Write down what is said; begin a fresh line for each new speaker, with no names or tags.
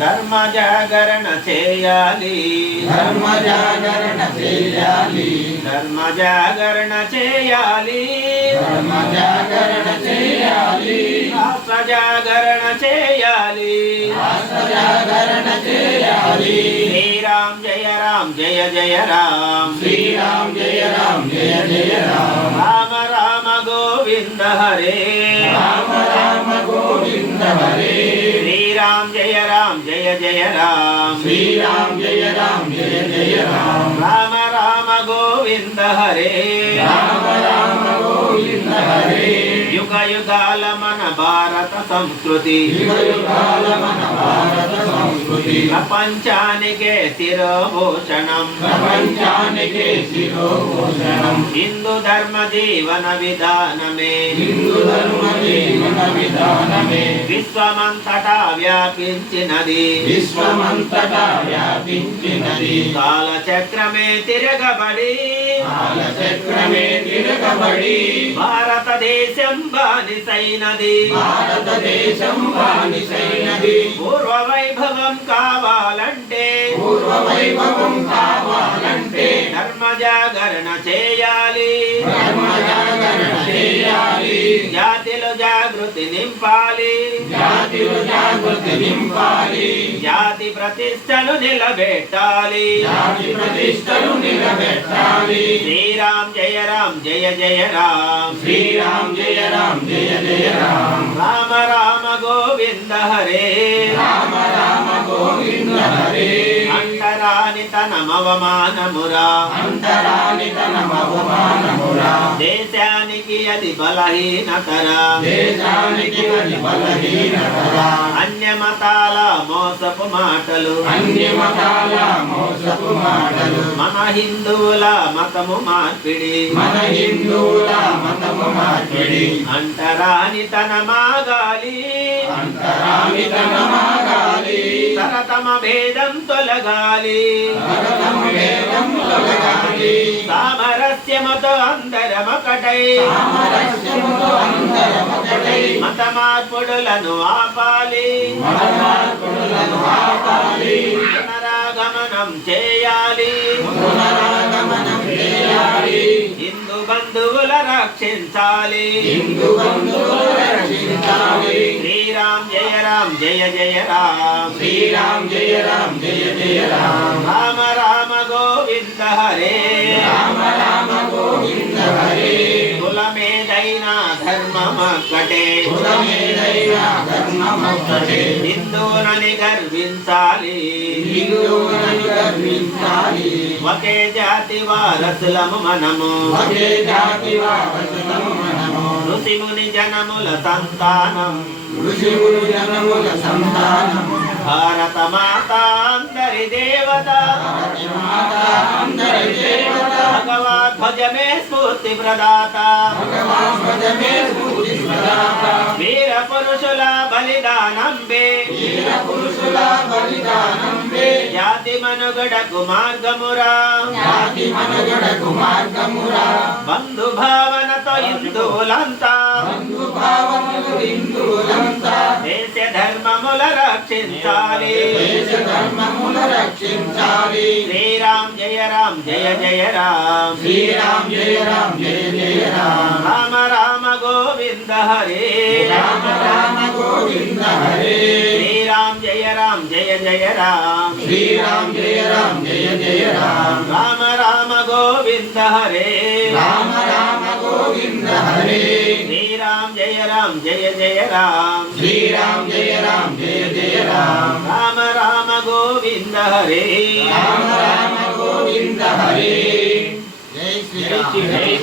ధర్మ జాగరణ చేయాలి
ధర్మ జాగరణ చేయాలి
ధర్మ జాగరణ చేయాలి
ధర్మ జాగరణ చేయాలి
రాష్ట్ర జాగరణ చేయాలి
రాష్ట్ర జాగరణ చేయాలి
శ్రీరామ్ జయ రామ్ జయ జయ రామ్
శ్రీరామ్ జయ రామ్ జయ జయ రామ్
రామ రామ గోవింద హరే
రామ రామ హరే
శ్రీరామ్ జయ రామ్ జయ జయ రామ్.
శ్రీరామ్ జయ రామ్ జయ జయ రామ్.
రామ రామ గోవింద హరే.
రామ రామ గోవింద హరే.
యుగ యుగాల మన భారత సంస్కృతి. ప్రపంచానికే శిరోభూషణం. హిందూ ధర్మ జీవన విధానమే. విశ్వమంతటా వ్యాపించినది
విశ్వమంతటా వ్యాపించినది.
కాలచక్రమే తిరగబడి.
కాలచక్రమే తిరగబడి.
భారతదేశం బానిసైనది.
భారతదేశం బానిసైనది.
పూర్వ వైభవం కావాలంటే.
పూర్వ వైభవం కావాలంటే.
ధర్మ జాగరణ చేయాలి.
ధర్మ జాగరణ చేయాలి.
జాతిలో జాగృతి నింపాలి.
జాతిలో జాగృతి నింపాలి.
జాతి ప్రతిష్టను నిలబెట్టాలి.
జాతి ప్రతిష్టను నిలబెట్టాలి.
శ్రీరామ్ జయ రామ్ జయ జయ రామ్.
శ్రీరామ్ జయ రామ్ జయ జయ రామ్.
రామ రామ గోవింద హరే.
రామ రామ గోవింద హరే.
దేశానికి అది బలహీనతరా.
దేశానికి అది బలహీనతరా.
అన్య మతాల మోసపు మాటలు.
అన్య మతాల మోసపు మాటలు
మన హిందువుల మతము మార్పిడి.
మన హిందువుల మతము మార్పిడి.
అంటరాని తన మాగాలి.
అంతరాని తనమాగాలి
తరతమ భేదం తొలగాలి.
భరతము వేదం తొలగాలి.
సామరస్యముతో అందరమొకటై.
సామరస్యముతో అందరమొకటై.
మత మార్పుడులను ఆపాలి.
మన మార్పులను ఆపాలి
పునరాగమనం చేయాలి.
పునరాగమనం చేయాలి
హిందూ బంధువుల రక్షించాలి.
హిందూ బంధువులు రక్షించాలి
శ్రీరామ్ జయ రామ్ జయ జయ రామ్.
శ్రీరామ్ జయ రామ్ జయ జయ రామ్
రామ రామ గోవింద హరే.
రామ రామ గోవింద
ధర్మమక్కటే. హిందూనని గర్వించాలి. ఒకే జాతి వారసులము మనము. ఋషిముని జనముల సంతానం.
ఋషిములు జనముల సంతానము
భారత మాత అందరి దేవత.
అందరి దేవత. భజమే స్ఫూర్తి ప్రదాత
వీర పురుషుల బలిదానంబే
వీర పురుషుల బలిదానం
జాతి మనుగడకు మార్గమురా
జాతి
బంధు భావనతో హిందువులంతా
బంధు భావనతో హిందువులంతా
ధర్మముల రక్షించాలి
దేశ ధర్మముల రక్షించాలి
శ్రీరామ్ జయ రామ్ జయ జయ రామ్.
శ్రీరామ్ జయ రామ్ జయ జయ రామ్.
రామ రామ గోవింద హరే.
రామ రామ గోవింద హరే.
శ్రీరామ్ జయ రామ్ జయ జయ రామ్.
శ్రీరామ్ జయ రామ్ జయ జయ రామ్.
రామ రామ గోవింద హరే.
రామ రామ గోవింద హరే.
శ్రీరామ్ జయ రామ్ జయ జయ రామ్.
శ్రీరామ్ జయ రామ్ జయ జయ రామ్.
రామ రామ గోవింద హరే.
రామ రామ గోవింద హరే. జై శ్రీరామ్.